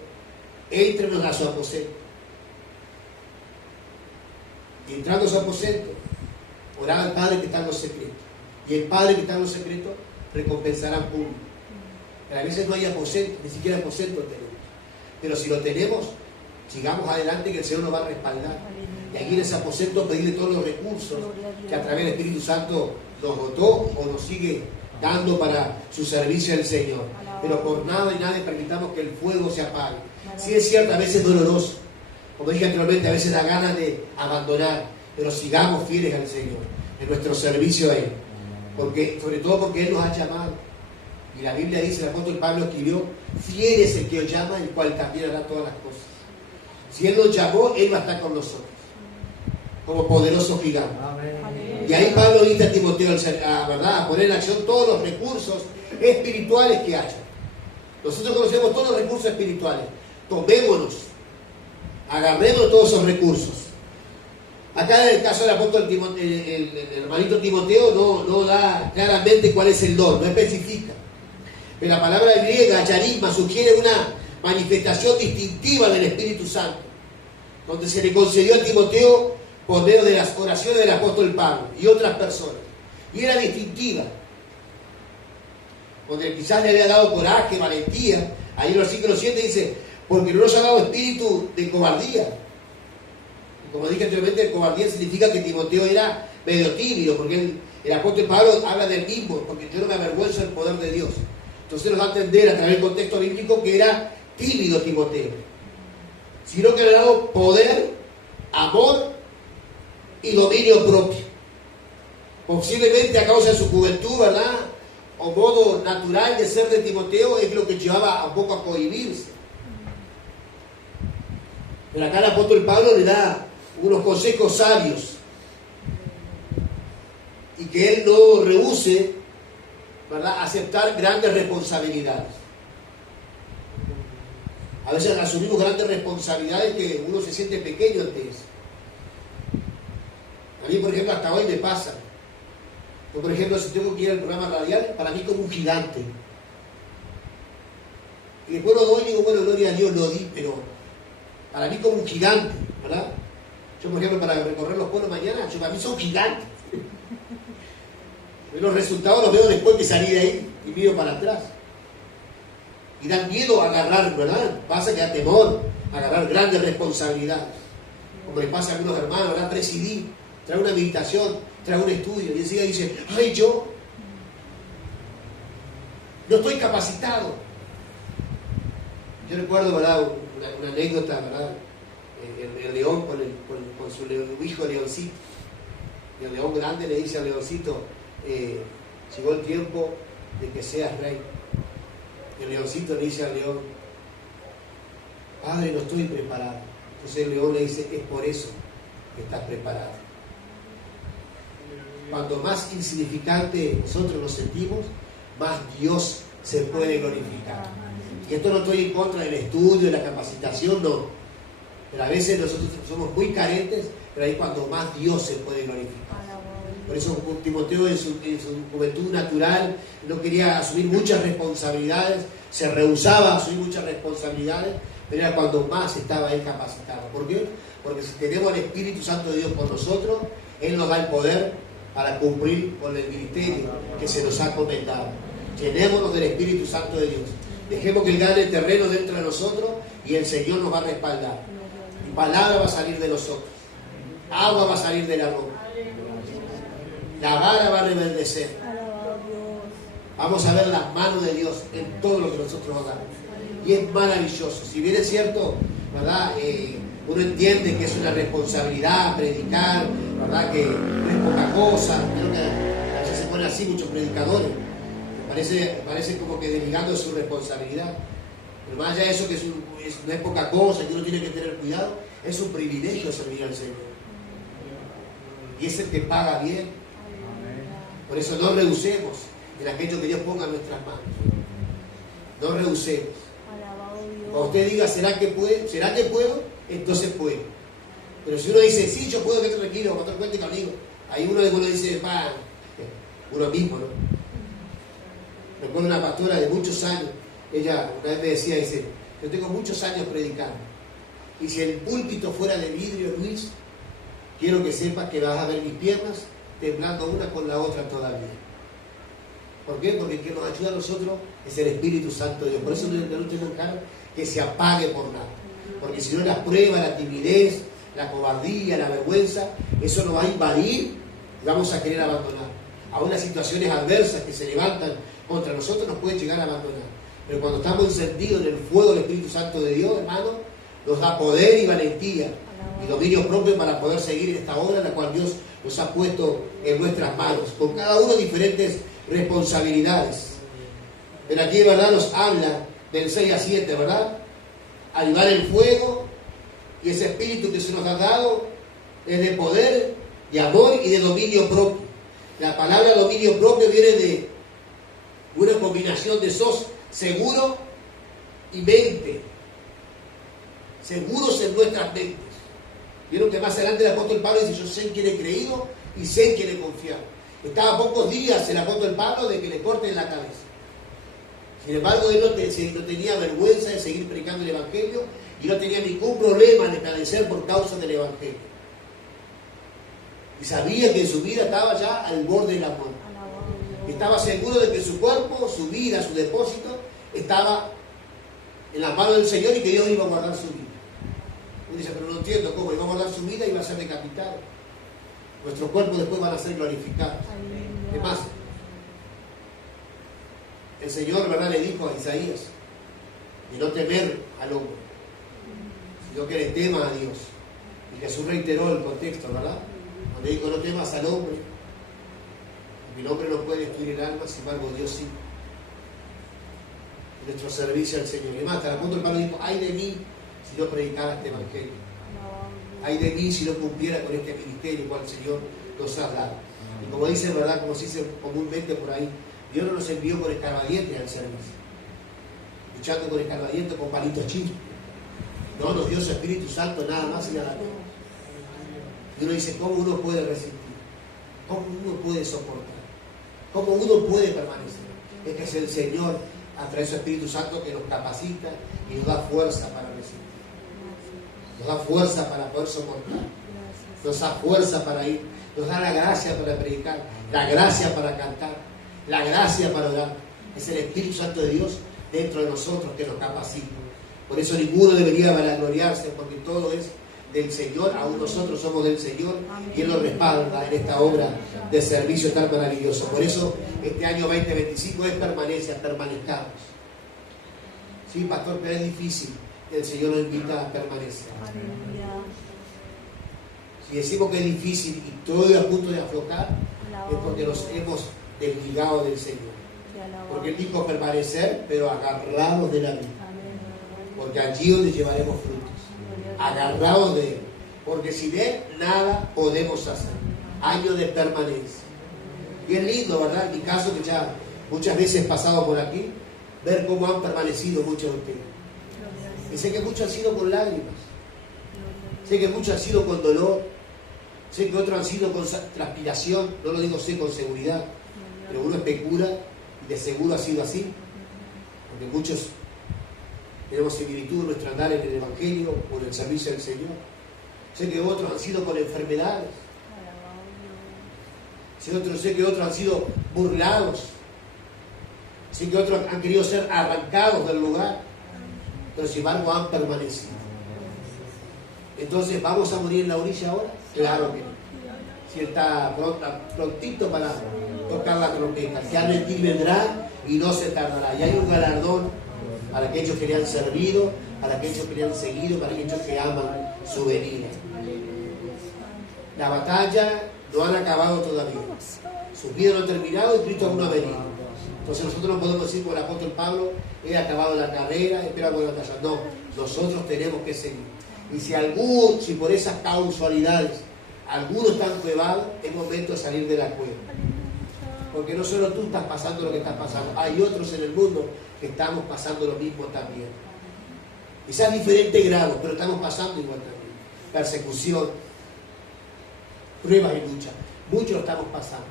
entren a su aposento. Y entrando a su aposento, oraba al Padre que está en los secretos. Y el Padre que está en los secretos recompensarán público. Pero a veces no hay aposento, ni siquiera aposento tenemos. Pero si lo tenemos, sigamos adelante que el Señor nos va a respaldar. Y aquí en ese aposento pedirle todos los recursos que a través del Espíritu Santo nos dotó o nos sigue dando para su servicio al Señor. Pero por nada y nadie permitamos que el fuego se apague. Sí es cierto, a veces es doloroso. Como dije anteriormente, a veces da ganas de abandonar, pero sigamos fieles al Señor en nuestro servicio a Él. Porque, sobre todo porque Él nos ha llamado. Y la Biblia dice, el apóstol Pablo escribió, fiel es el que os llama, el cual también hará todas las cosas. Si Él nos llamó, Él va a estar con nosotros, como poderoso gigante. Amén. Y ahí Pablo invita a Timoteo a poner en acción todos los recursos espirituales que haya. Nosotros conocemos todos los recursos espirituales. Tomémonos, agarremos todos esos recursos. Acá en el caso del apóstol el hermanito Timoteo no da claramente cuál es el don, no especifica. Pero la palabra griega, charisma, sugiere una manifestación distintiva del Espíritu Santo, donde se le concedió a Timoteo por medio de las oraciones del apóstol Pablo y otras personas. Y era distintiva, donde quizás le había dado coraje, valentía. Ahí en el versículo 7 dice, porque no nos ha dado espíritu de cobardía. Y como dije anteriormente, cobardía significa que Timoteo era medio tímido, porque el apóstol Pablo habla del mismo, porque yo no me avergüenzo del poder de Dios. Entonces nos da a entender a través del contexto bíblico que era tímido Timoteo, sino que le ha dado poder, amor y dominio propio. Posiblemente a causa de su juventud, ¿verdad?, o modo natural de ser de Timoteo, es lo que llevaba un poco a cohibirse. Pero acá el apóstol Pablo le da unos consejos sabios, y que él no rehúse, ¿verdad?, aceptar grandes responsabilidades. A veces asumimos grandes responsabilidades que uno se siente pequeño ante eso. A mí, por ejemplo, hasta hoy me pasa. Yo, por ejemplo, si tengo que ir al programa radial, para mí como un gigante. Y después lo doy y digo, bueno, gloria a Dios, lo di, pero para mí como un gigante, ¿verdad? Yo, por ejemplo, para recorrer los pueblos mañana, para mí son gigantes. Los resultados los veo después que salí de ahí y miro para atrás. Y dan miedo a agarrar, ¿verdad? Pasa que da temor a agarrar grandes responsabilidades. Como le pasa a algunos hermanos, ¿verdad? Presidí, trae una meditación, trae un estudio, y enseguida dice, ay, yo no estoy capacitado. Yo recuerdo, ¿verdad?, una anécdota, ¿verdad? El león con su hijo Leoncito. Y el león grande le dice al leoncito, llegó el tiempo de que seas rey. Y el leoncito le dice al león, padre, no estoy preparado. Entonces el león le dice, es por eso que estás preparado. Cuanto más insignificante nosotros nos sentimos, más Dios se puede glorificar. Y esto no estoy en contra del estudio, de la capacitación, no. Pero a veces nosotros somos muy carentes, pero ahí cuando más Dios se puede glorificar. Por eso Timoteo en su juventud natural no quería asumir muchas responsabilidades, se rehusaba a asumir muchas responsabilidades, pero era cuando más estaba él capacitado. ¿Por qué? Porque si tenemos el Espíritu Santo de Dios por nosotros, Él nos da el poder para cumplir con el ministerio que se nos ha comentado. Llenémonos del Espíritu Santo de Dios. Dejemos que Él gane el terreno dentro de nosotros y el Señor nos va a respaldar. Y palabra va a salir de nosotros. Agua va a salir de la roca. La vara va a reverdecer. Vamos a ver las manos de Dios en todo lo que nosotros hagamos. Y es maravilloso. Si bien es cierto, ¿verdad?, uno entiende que es una responsabilidad predicar, ¿verdad?, que no es poca cosa. Creo que a veces se ponen así muchos predicadores. Parece como que denegando su responsabilidad. Pero más allá de eso, que no es poca cosa, que uno tiene que tener cuidado, es un privilegio servir al Señor. Y es el que paga bien. Por eso no rehusemos en aquello que Dios ponga en nuestras manos. No rehusemos. Cuando usted diga, ¿será que puede? ¿Será que puedo? Entonces puedo. Pero si uno dice, sí, yo puedo, que tranquilo, cuando cuente conmigo, ahí uno dice, uno mismo, ¿no? Recuerdo una pastora de muchos años, ella una vez me decía, dice, yo tengo muchos años predicando, y si el púlpito fuera de vidrio, Luis, quiero que sepas que vas a ver mis piernas temblando una con la otra todavía. ¿Por qué? Porque el que nos ayuda a nosotros es el Espíritu Santo de Dios. Por eso no tenemos claro que se apague por nada. Porque si no, las pruebas, la timidez, la cobardía, la vergüenza, eso nos va a invadir y vamos a querer abandonar. Aún las situaciones adversas que se levantan contra nosotros nos pueden llegar a abandonar. Pero cuando estamos encendidos en el fuego del Espíritu Santo de Dios, hermano, nos da poder y valentía y dominio propio para poder seguir en esta obra en la cual Dios nos ha puesto en nuestras manos, con cada uno diferentes responsabilidades. Pero aquí, ¿verdad?, nos habla del 6 a 7, ¿verdad? Ayudar el fuego, Y ese espíritu que se nos ha dado es de poder, de amor y de dominio propio. La palabra dominio propio viene de una combinación de sos seguro y mente. Seguros en nuestras mentes. Vieron que más adelante el apóstol Pablo dice: yo sé en quién he creído y sé en quién he confiado. Estaba a pocos días el apóstol Pablo de que le corten la cabeza. Sin embargo, él no tenía vergüenza de seguir predicando el Evangelio y no tenía ningún problema de padecer por causa del Evangelio. Y sabía que su vida estaba ya al borde de la muerte. Estaba seguro de que su cuerpo, su vida, su depósito estaba en las manos del Señor y que Dios iba a guardar su vida. Uno dice: pero no entiendo cómo iba a guardar su vida y iba a ser decapitado. Nuestros cuerpos después van a ser glorificados. Es más, el Señor, ¿verdad?, le dijo a Isaías de no temer al hombre, sino que le tema a Dios. Y Jesús reiteró el contexto, ¿verdad? Donde dijo: no temas al hombre, porque el hombre no puede destruir el alma, sin embargo Dios sí. Nuestro servicio al Señor. Y más, hasta el apóstol Pablo dijo: ay de mí si no predicara este Evangelio. Ay de mí si no cumpliera con este ministerio cual el Señor nos ha dado. Y como dicen, ¿verdad?, como se dice comúnmente por ahí, Dios no nos envió con escarbadientes al servicio, luchando con escarbadientes con palitos chinos. No, nos dio su Espíritu Santo, nada más y nada menos. Y uno dice: ¿cómo uno puede resistir? ¿Cómo uno puede soportar? ¿Cómo uno puede permanecer? Es que es el Señor, a través de su Espíritu Santo, que nos capacita y nos da fuerza para resistir. Nos da fuerza para poder soportar. Nos da fuerza para ir. Nos da la gracia para predicar, la gracia para cantar, la gracia para orar. Es el Espíritu Santo de Dios dentro de nosotros que nos capacita. Por eso ninguno debería vanagloriarse, porque todo es del Señor. Aún nosotros somos del Señor y Él nos respalda en esta obra de servicio tan maravilloso. Por eso este año 2025 es permanencia, permanezcamos. Sí, pastor, pero es difícil. El Señor nos invita a permanecer. Si decimos que es difícil y todo a punto de aflojar, es porque nos hemos desligado del Señor. Porque Él dijo permanecer, pero agarrados de la vida. Porque allí donde llevaremos frutos. Agarrados de Él. Porque sin Él nada podemos hacer. Año de permanencia. Y es lindo, ¿verdad? En mi caso, que ya muchas veces he pasado por aquí, ver cómo han permanecido muchos de ustedes. Y sé que muchos han sido con lágrimas. Sé que muchos han sido con dolor. Sé que otros han sido con transpiración. No lo digo sé con seguridad, pero uno especula y de seguro ha sido así. Porque muchos tenemos similitud en nuestro andar en el Evangelio o en el servicio del Señor. Sé que otros han sido con enfermedades. Sé que otros han sido burlados. Sé que otros han querido ser arrancados del lugar, pero sin embargo han permanecido. Entonces, ¿vamos a morir en la orilla ahora? Claro que no. Si Él está prontito para tocar la trompeta, que al ti vendrá y no se tardará. Y hay un galardón para aquellos que le han servido, para aquellos que le han seguido, para aquellos que aman su venida. La batalla no han acabado todavía. Sus vidas no han terminado y Cristo aún no ha venido. Entonces nosotros no podemos decir como el apóstol Pablo: he acabado la carrera, esperamos la batalla. No, nosotros tenemos que seguir. Y si por esas causalidades alguno está encuevado, es momento de salir de la cueva. Porque no solo tú estás pasando lo que estás pasando, hay otros en el mundo que estamos pasando lo mismo también. Quizás diferentes grados, pero estamos pasando igual también. Persecución, pruebas y lucha. Muchos lo estamos pasando.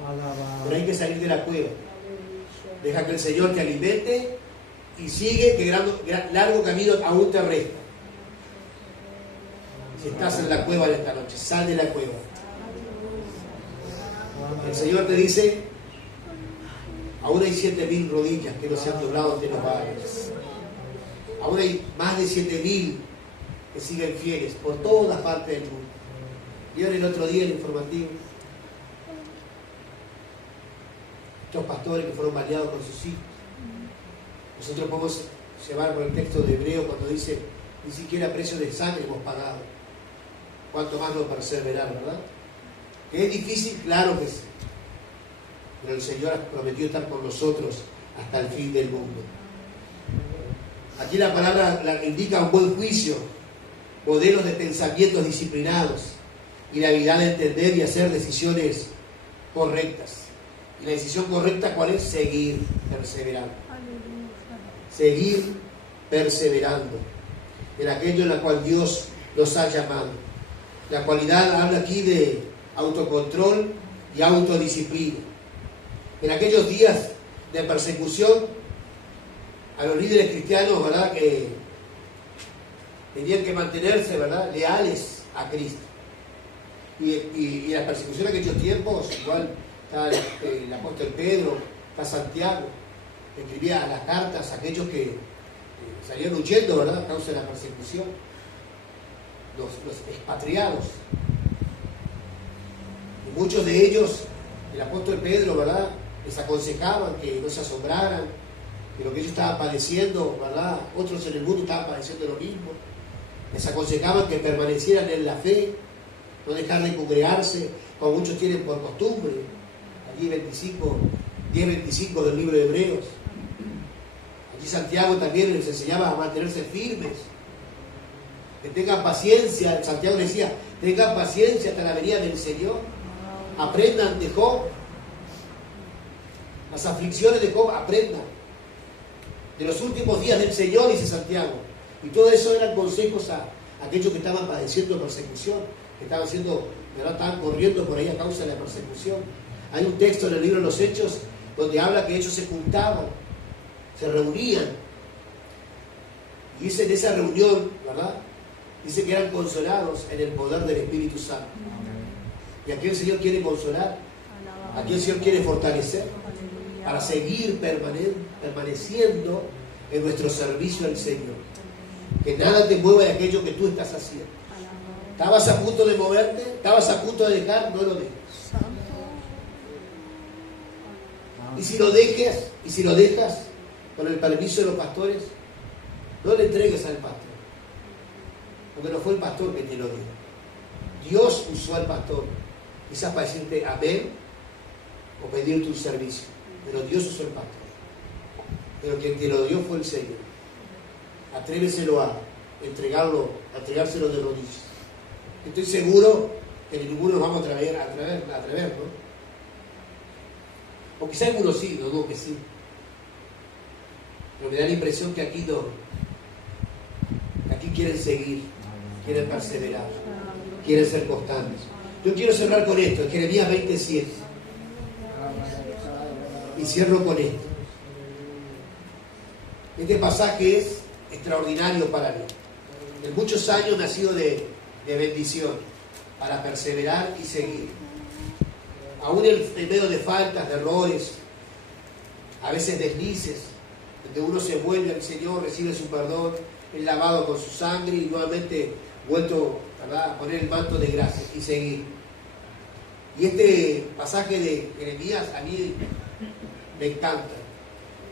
Pero hay que salir de la cueva. Deja que el Señor te alimente y sigue, que largo camino aún te resta. Si estás en la cueva de esta noche, sal de la cueva. El Señor te dice: aún hay 7.000 rodillas que no se han doblado ante los valles. Aún hay más de 7.000 que siguen fieles por todas partes del mundo. Vieron el otro día el informativo, estos pastores que fueron baleados con sus hijos. Nosotros podemos llevar por el texto de Hebreo cuando dice: ni siquiera precio de sangre hemos pagado. Cuanto más no perseverar, ¿verdad? ¿Que es difícil? Claro que sí. Pero el Señor ha prometido estar con nosotros hasta el fin del mundo. Aquí la palabra indica un buen juicio modelos de pensamientos disciplinados y la habilidad de entender y hacer decisiones correctas. Y la decisión correcta, ¿cuál es? Seguir perseverando. Seguir perseverando en aquello en la cual Dios nos ha llamado. La cualidad habla aquí de autocontrol y autodisciplina. En aquellos días de persecución, a los líderes cristianos, ¿verdad?, que tenían que mantenerse, ¿verdad?, leales a Cristo. Y la persecución en aquellos tiempos, igual está el apóstol Pedro, está Santiago, escribía las cartas a aquellos que salían huyendo, ¿verdad?, a causa de la persecución, los expatriados. Y muchos de ellos, el apóstol Pedro, ¿verdad?, les aconsejaban que no se asombraran de lo que ellos estaban padeciendo, ¿verdad? Otros en el mundo estaban padeciendo lo mismo. Les aconsejaban que permanecieran en la fe, no dejar de congregarse, como muchos tienen por costumbre. Allí 10:25 del libro de Hebreos. Allí Santiago también les enseñaba a mantenerse firmes, que tengan paciencia. Santiago decía, tengan paciencia hasta la venida del Señor. Aprendan de Job. Las aflicciones de Job, aprendan. De los últimos días del Señor, dice Santiago. Y todo eso eran consejos a aquellos que estaban padeciendo persecución, que estaban corriendo por ahí a causa de la persecución. Hay un texto en el libro de los Hechos donde habla que ellos se juntaban, se reunían. Y dice en esa reunión, ¿verdad?, dice que eran consolados en el poder del Espíritu Santo. Y aquí el Señor quiere consolar, aquí el Señor quiere fortalecer, para seguir permaneciendo en nuestro servicio al Señor. Que nada te mueva de aquello que tú estás haciendo. ¿Estabas a punto de moverte? ¿Estabas a punto de dejar? No lo dejes. Y si lo dejas con el permiso de los pastores, no le entregues al pastor. Porque no fue el pastor que te lo dio. Dios usó al pastor, quizás para decirte amén o pedirte un servicio. Pero Dios usó el pastor. Pero quien te lo dio fue el Señor. Atréveselo a entregárselo de rodillas. Estoy seguro que ninguno nos vamos a atrever, ¿no? O quizá algunos sí, no dudo que sí. Pero me da la impresión que aquí no. Que aquí quieren seguir, quieren perseverar, quieren ser constantes. Yo quiero cerrar con esto, en Jeremías 27. Y cierro con esto. Este pasaje es extraordinario para mí. En muchos años me ha sido de bendición para perseverar y seguir. Aún en medio de faltas, de errores, a veces deslices, donde uno se vuelve al Señor, recibe su perdón, es lavado con su sangre y nuevamente vuelto, ¿verdad?, a poner el manto de gracia y seguir. Y este pasaje de Jeremías a mí me encanta.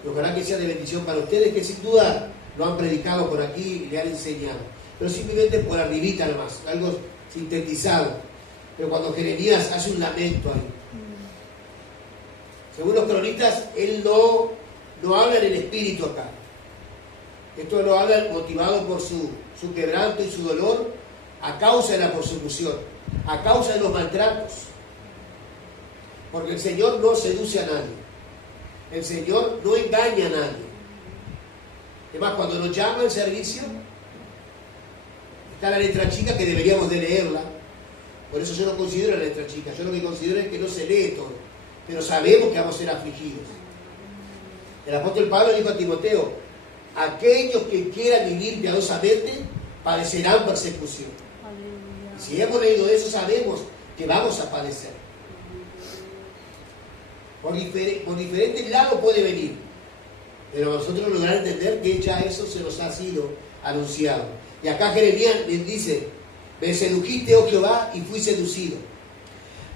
Y ojalá que sea de bendición para ustedes, que sin duda lo han predicado por aquí y le han enseñado. Pero simplemente por arribita nomás, algo sintetizado. Pero cuando Jeremías hace un lamento ahí. Según los cronistas, él no habla en el espíritu acá. Esto lo habla motivado por su quebranto y su dolor a causa de la persecución, a causa de los maltratos. Porque el Señor no seduce a nadie. El Señor no engaña a nadie. Además, cuando nos llama al servicio, está la letra chica que deberíamos de leerla. Por eso yo no considero la letra chica. Yo lo que considero es que no se lee todo. Pero sabemos que vamos a ser afligidos. El apóstol Pablo dijo a Timoteo, aquellos que quieran vivir piadosamente padecerán persecución. Y si hemos leído eso, sabemos que vamos a padecer. Por diferentes lados puede venir, pero nosotros lograr entender que ya eso se nos ha sido anunciado. Y acá Jeremías les dice, me sedujiste, oh Jehová, y fui seducido.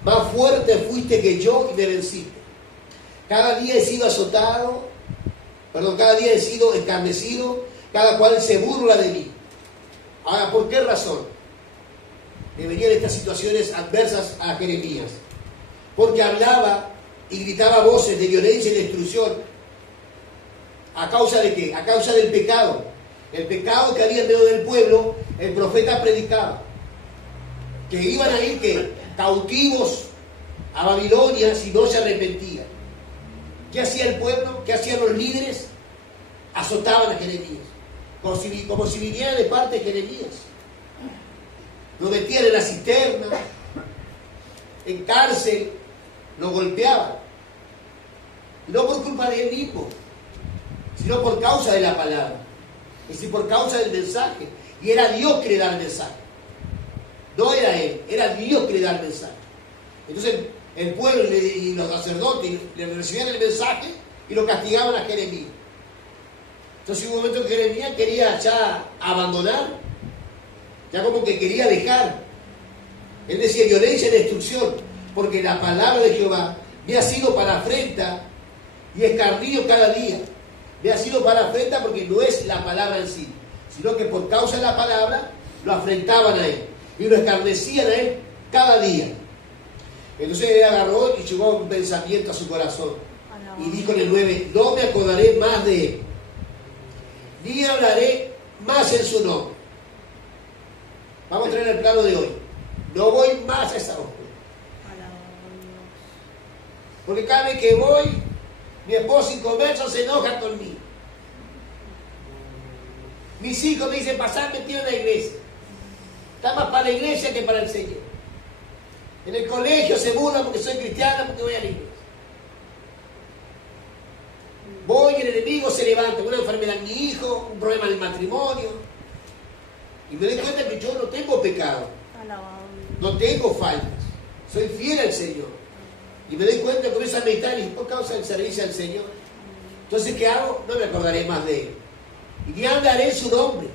Más fuerte fuiste que yo y me venciste. Cada día he sido cada día he sido escarnecido, cada cual se burla de mí. Ahora, ¿por qué razón me venían estas situaciones adversas a Jeremías? Porque hablaba y gritaba voces de violencia y destrucción. ¿A causa de qué? A causa del pecado. el pecado que había en medio del pueblo, el profeta predicaba que iban a ir cautivos a Babilonia si no se arrepentían. ¿Qué hacía el pueblo? ¿Qué hacían los líderes? Azotaban a Jeremías, como si viniera de parte de Jeremías. Lo metían en la cisterna, en cárcel, lo golpeaban. Y no por culpa de él mismo, sino por causa de la palabra, es decir, por causa del mensaje. Y era Dios que le daba el mensaje. No era él, era Dios que le daba el mensaje. Entonces el pueblo y los sacerdotes le recibían el mensaje y lo castigaban a Jeremías. Entonces hubo un momento que Jeremías quería ya abandonar, ya como que quería dejar. Él decía: violencia y destrucción, porque la palabra de Jehová me ha sido para afrenta y escarnio cada día. Me ha sido para afrenta porque no es la palabra en sí, sino que por causa de la palabra lo afrentaban a él y lo escarnecían a él cada día. Entonces él agarró y llegó un pensamiento a su corazón y dijo en el 9: no me acordaré más de él, ni hablaré más en su nombre. Vamos a traer el plano de hoy. No voy más a esa obra, porque cada vez que voy, mi esposo inconverso se enoja conmigo. Mis hijos me dicen: pasar metido en la iglesia. Está más para la iglesia que para el Señor. En el colegio se burlan porque soy cristiana, porque voy a la iglesia. Voy y el enemigo se levanta, una enfermedad en mi hijo, un problema en el matrimonio. Y me doy cuenta que yo no tengo pecado, no tengo faltas, soy fiel al Señor. Y me doy cuenta que comienzo a meditar y por causa del servicio al Señor. Entonces, ¿qué hago? No me acordaré más de él. Y ya andaré en su nombre,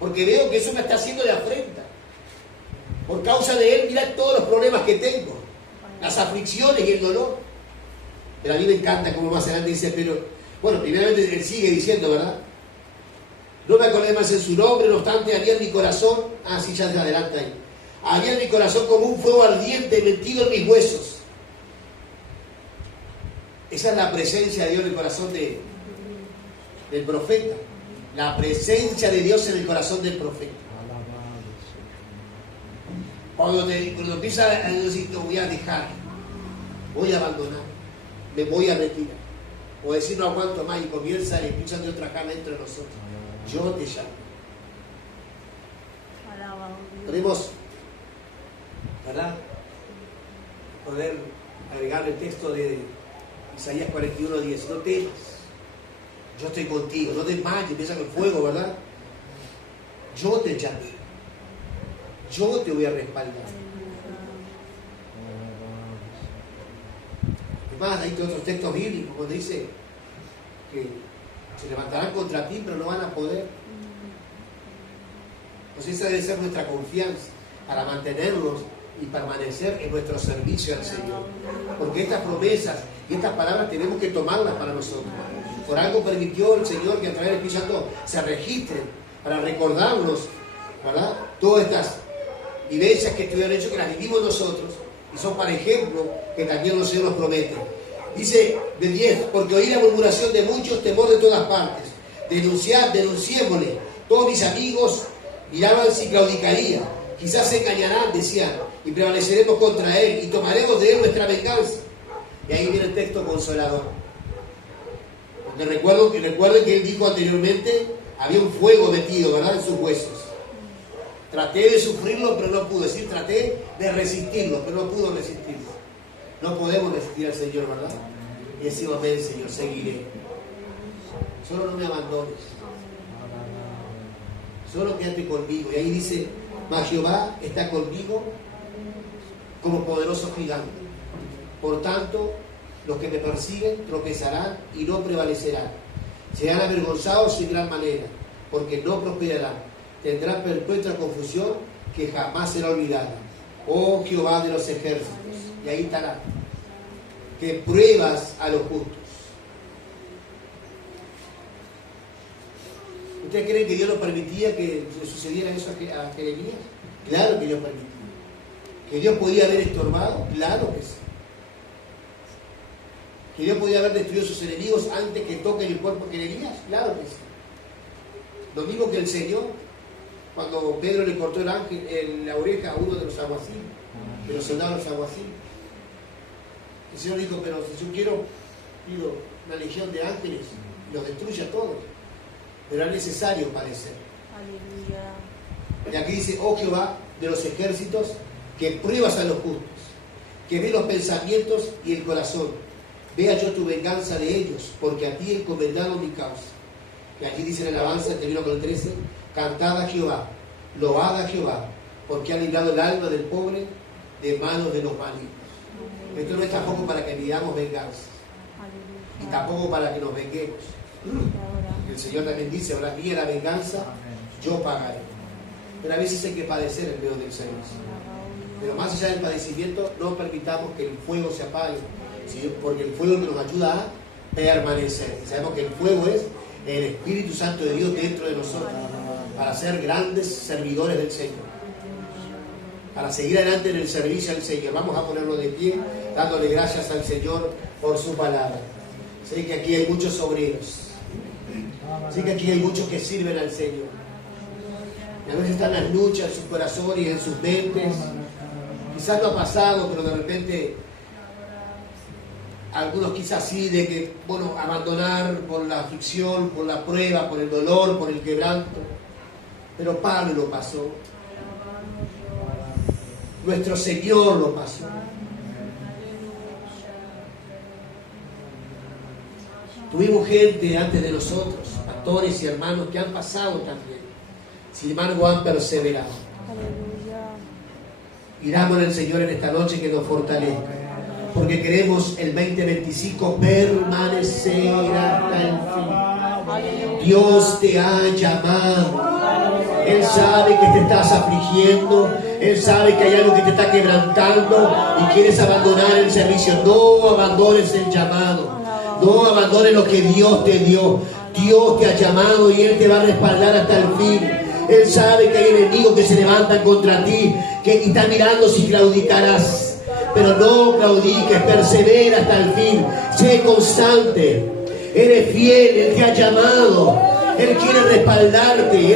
porque veo que eso me está haciendo de afrenta. Por causa de él, mira todos los problemas que tengo, las aflicciones y el dolor. Pero a mí me encanta como más adelante dice, pero, bueno, primeramente él sigue diciendo, ¿verdad? No me acordé más en su nombre, no obstante, había en mi corazón, sí, ya se adelanta ahí. Había en mi corazón como un fuego ardiente metido en mis huesos. Esa es la presencia de Dios en el corazón del profeta. La presencia de Dios en el corazón del profeta. Cuando empieza a decir: te voy a dejar, voy a abandonar, me voy a retirar, o decir: no aguanto más, y comienza el Espíritu Santo a trabajar dentro de nosotros. Yo te llamo. Podemos, ¿verdad?, poder agregar el texto de Isaías 41:10. No temas, yo estoy contigo, no desmayes. Empieza con el fuego, ¿verdad? Yo te llamo, yo te voy a respaldar. Además, hay otros textos bíblicos donde dice que se levantarán contra ti, pero no van a poder. Pues esa debe ser nuestra confianza para mantenernos y permanecer en nuestro servicio al Señor. Porque estas promesas y estas palabras tenemos que tomarlas para nosotros. Por algo permitió el Señor que a través del Espíritu Santo se registren para recordarnos, ¿verdad?, todas estas vivencias que estuvieron hechas, que las vivimos nosotros, y son para ejemplo que también el Señor nos promete. Dice del 10: porque oí la murmuración de muchos, temor de todas partes. Denunciémosle. Todos mis amigos miraban si claudicaría. Quizás se engañarán, decían, y prevaleceremos contra él, y tomaremos de él nuestra venganza. Y ahí viene el texto consolador. Porque recuerden que él dijo anteriormente, había un fuego metido, ¿verdad?, en sus huesos. Traté de sufrirlo, pero no pude. Decir, traté de resistirlo, pero no pudo resistirlo. No podemos resistir al Señor, ¿verdad? Y decimos: amén, Señor, seguiré. Solo no me abandones. Solo quédate conmigo. Y ahí dice: mas Jehová está conmigo como poderoso gigante. Por tanto, los que me persiguen tropezarán y no prevalecerán. Serán avergonzados en gran manera, porque no prosperarán. Tendrán perpetua confusión que jamás será olvidada. Oh Jehová de los ejércitos. Y ahí estará. Que pruebas a los justos. ¿Ustedes creen que Dios no permitía que le sucediera eso a Jeremías? Claro que Dios permitía. ¿Que Dios podía haber estorbado? Claro que sí. ¿Que Dios podía haber destruido a sus enemigos antes que toquen el cuerpo de Jeremías? Claro que sí. Lo mismo que el Señor, cuando Pedro le cortó el ángel en la oreja a uno de los alguaciles, de los soldados alguaciles. El Señor dijo, pero si yo quiero, pido una legión de ángeles y los destruye a todos. Pero es necesario padecer. Aleluya. Y aquí dice, oh Jehová de los ejércitos, que pruebas a los justos, que ve los pensamientos y el corazón. Vea yo tu venganza de ellos, porque a ti he encomendado mi causa. Y aquí dice en alabanza, termino con el 13, cantad a Jehová, load a Jehová, porque ha librado el alma del pobre de manos de los malignos. Esto no es tampoco para que pidamos venganza, y tampoco para que nos venguemos. El Señor también dice, ahora mía la venganza, yo pagaré. Pero a veces hay que padecer en medio del servicio. Pero más allá del padecimiento, no permitamos que el fuego se apague, ¿sí? Porque el fuego nos ayuda a permanecer. Y sabemos que el fuego es el Espíritu Santo de Dios dentro de nosotros, para ser grandes servidores del Señor, para seguir adelante en el servicio al Señor. Vamos a ponernos de pie, dándole gracias al Señor por su palabra. Sé que aquí hay muchos obreros, sé que aquí hay muchos que sirven al Señor. Y a veces están las luchas en su corazón y en sus mentes. Quizás no ha pasado, pero de repente algunos quizás sí, de que, bueno, abandonar por la aflicción, por la prueba, por el dolor, por el quebranto. Pero Pablo lo pasó. Nuestro Señor lo pasó. Tuvimos gente antes de nosotros, pastores y hermanos que han pasado también. Sin embargo, han perseverado. Pidamos al Señor en esta noche que nos fortalezca, porque queremos el 2025 permanecer hasta el fin. Dios te ha llamado. Él sabe que te estás afligiendo. Él sabe que hay algo que te está quebrantando y quieres abandonar el servicio. No abandones el llamado. No abandones lo que Dios te dio. Dios te ha llamado y Él te va a respaldar hasta el fin. Él sabe que hay enemigos que se levantan contra ti, que están mirando si claudicarás. Pero no claudiques, persevera hasta el fin. Sé constante. Eres fiel, Él te ha llamado. Él quiere respaldarte.